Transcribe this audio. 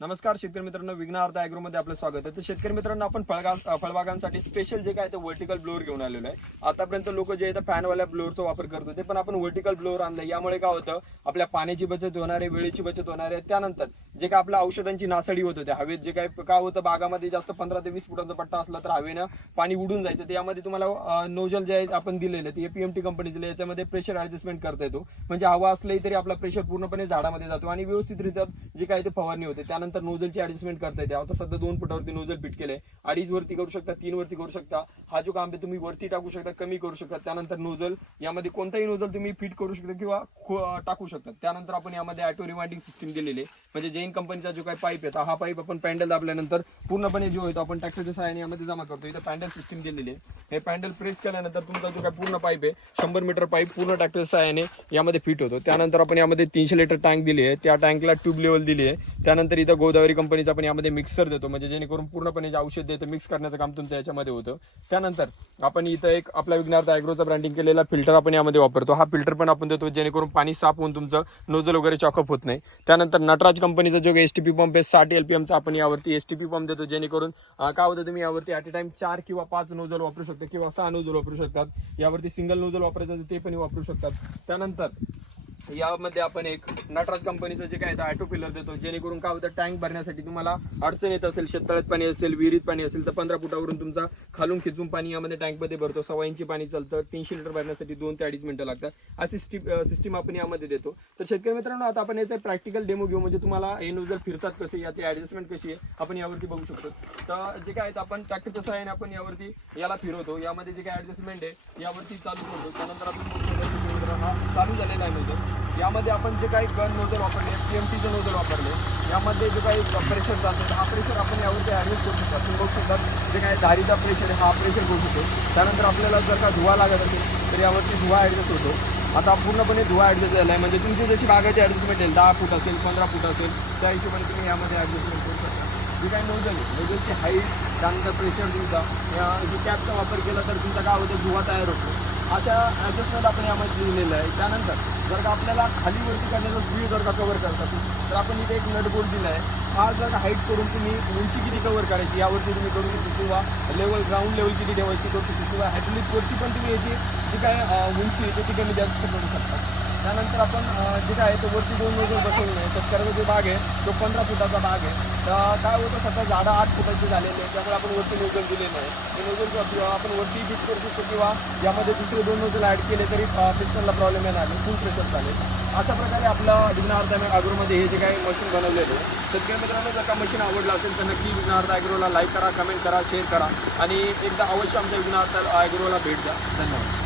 नमस्कार शेतकरी मित्रांनो. विघ्नार्थमध्ये आपलं स्वागत आहे. तर शेतकरी मित्रांनो आपण फळगा फळबागांसाठी स्पेशल जे काय ते व्हर्टिकल ब्लोअर घेऊन आलेलो आहे. आतापर्यंत लोक जे आहे फॅनवाल्या ब्लोअरचा वापर करत होते पण आपण व्हर्टिकल ब्लोअर आणलं यामुळे काय होतं आपल्या पाण्याची बचत होणार आहे वेळेची बचत होणार आहे. त्यानंतर जे काय आपल्या औषधांची नासडी होत होते हवेत जे काय काय होतं बागामध्ये जास्त पंधरा ते वीस फुटांचा पट्टा असला तर हवेनं पाणी उडून जायचं. त्यामध्ये तुम्हाला नोजल जे आहे आपण दिलेलं ते एपीएमटी कंपनी दिले याच्यामध्ये प्रेशर ऍडजस्टमेंट करता येतो. म्हणजे हवा असली तरी आपला प्रेशर पूर्णपणे झाडामध्ये जातो आणि व्यवस्थितरित्या जे काय ते फवारणी होते त्यानंतर नोजलची ऍडजस्टमेंट करता येते. आता सध्या दोन फुटावरती नोजल फिट केले अडीच वरती करू शकता तीन वरती करू शकता. हा जो काम आहे तुम्ही वरती टाकू शकता कमी करू शकता. त्यानंतर नोजल यामध्ये कोणताही नोजल तुम्ही फिट करू शकता किंवा टाकू शकता. त्यानंतर आपण यामध्ये ऑटो रिमाइंडिंग सिस्टीम दिलेली. आहे म्हणजे जैन कंपनीचा जो काही पाईप येतो हा पाईप आपण पॅन्डल दाबल्यानंतर पूर्णपणे जो येतो आपण ट्रॅक्टरच्या सहाय्याने यामध्ये जमा करतो. इथं पॅन्डल सिस्टीम दिलेली. आहे हे पॅन्डल प्रेस केल्यानंतर तुमचा जो काही पूर्ण पाईप आहे शंभर मीटर पाईप पूर्ण ट्रॅक्टरच्या सहाय्याने यामध्ये फिट होतो. त्यानंतर आपण यामध्ये तीनशे लिटर टँक दिली आहे. त्या टँकला ट्यूब लेवल दिली आहे. त्यानंतर इथं गोदावरी कंपनीचा आपण यामध्ये मिक्सर देतो. म्हणजे जेणेकरून पूर्णपणे जे औषध देतं मिक्स करण्याचं काम तुमचं याच्यामध्ये होतं. त्यानंतर आपण इथं एक आपला विज्ञार्थ ॲग्रोचा ब्रँडिंग केलेला फिल्टर आपण यामध्ये वापरतो. हा फिल्टर पण आपण देतो जेणेकरून पाणी साफ होऊन तुमचं नोजल वगैरे चॉकअप होत नाही. त्यानंतर नटराज कंपनीचा जो एस टी पी पंप आहे साठ एल पी एमचा आपण यावरती एस टी पी पंप देतो जेणेकरून काय होतं तुम्ही यावरती ॲट अ टाइम चार किंवा पाच नोजल वापरू शकता किंवा सहा नोजल वापरू शकतात. यावरती सिंगल नोजल वापरायचं ते पण वापरू शकतात. त्यानंतर यामध्ये आपण एक नटराज कंपनीचं जे काय ऑटो फिलर देतो जेणेकरून काय होतं टँक भरण्यासाठी तुम्हाला अडचण येत असेल शेततळ्यात पाणी असेल विहिरीत पाणी असेल तर पंधरा फुटावरून तुमचा खालून खिचून पाणी यामध्ये टँकमध्ये भरतो. सव्वा इंची पाणी चालतं तीनशे लिटर भरण्यासाठी दोन ते अडीच मिनिटं लागतात. अशी सिस्टीम आपण यामध्ये देतो. तर शेतकरी मित्रांनो आता आपण याचा प्रॅक्टिकल डेमो घेऊ म्हणजे तुम्हाला हे नोजल फिरतात कसे याची ॲडजस्टमेंट कशी आहे आपण यावरती बघू शकतो. तर जे काय आपण ट्रॅक्टरच्या सहाय्याने आपण यावरती याला फिरवतो. यामध्ये जे काय ॲडजस्टमेंट आहे यावरती चालू करतो. त्यानंतर आपण बघू हा चालू झालेला आहे नोजल यामध्ये आपण जे काही गन नोजल वापरले सी एम टीचं नोजल वापरले यामध्ये जे काही प्रेशर चालतो हा प्रेशर आपण यावरती ॲडजस्ट करू शकतो. तुम्ही बघू शकतात जे काही दारीचा प्रेशर आहे हा प्रेशर करू शकतो. त्यानंतर आपल्याला जर का धुवा लागत असेल तर यावरती धुवा ॲडजस्ट होतो. आता पूर्णपणे धुवा ॲडजस्ट झाला आहे म्हणजे तुमची जशी बागाची ॲडजस्टमेंट आहे दहा फूट असेल पंधरा फूट असेल त्या हिशोबाने तुम्ही यामध्ये ॲडजस्टमेंट करू शकता. जी काही नोजल आहे नोजलची हाईट त्यानंतर प्रेशर तुमचा या जी कॅपचा वापर केला तर तुमचा काय होतं धुवा तयार होतो. अशा ॲडजस्टमेंट आपण यामध्ये लिहिलेलं आहे. त्यानंतर जर का आपल्याला खाली वरती करण्याचा स्पीड जर का कव्हर करतात तर आपण इथे एक नट बोल्ट दिला आहे हा जर हाईट करून तुम्ही उंची किती कवर करायची यावरती तुम्ही करू शकतो किंवा लेवल ग्राउंड लेवल किती ठेवायची करू शकतो किंवा ॲटलिस्ट पण तुम्ही याची जी काय उंची आहे ती कमी जास्त करू शकता. त्यानंतर आपण जे काय आहे तो वरती दोन मजूर बसवले आहे शेतकऱ्याचा जो बाग आहे तो पंधरा फुटाचा बाग आहे. तर काय होतं सध्या झाडं आठ फुटाची झालेली आहे त्यामुळे आपण वरती नियोजन दिलेलं आहे. ते नियोजन किंवा आपण वरती फिट करू शकतो किंवा यामध्ये दुसरे दोन मजूर ॲड केले तरी पिस्टनला प्रॉब्लेम येणार नाही. फुल प्रेशर चालेल. अशा प्रकारे आपला विघ्नार्थ ॲग्रोमध्ये हे जे काही मशीन बनवलेलं आहे शेतकरी मित्रांनो जर का मशीन आवडलं असेल तर नक्की विघ्नार्थ ॲग्रोला लाईक करा कमेंट करा शेअर करा. आणि एकदा अवश्य आमच्या विघ्नार्थ ॲग्रोला भेट द्या. धन्यवाद.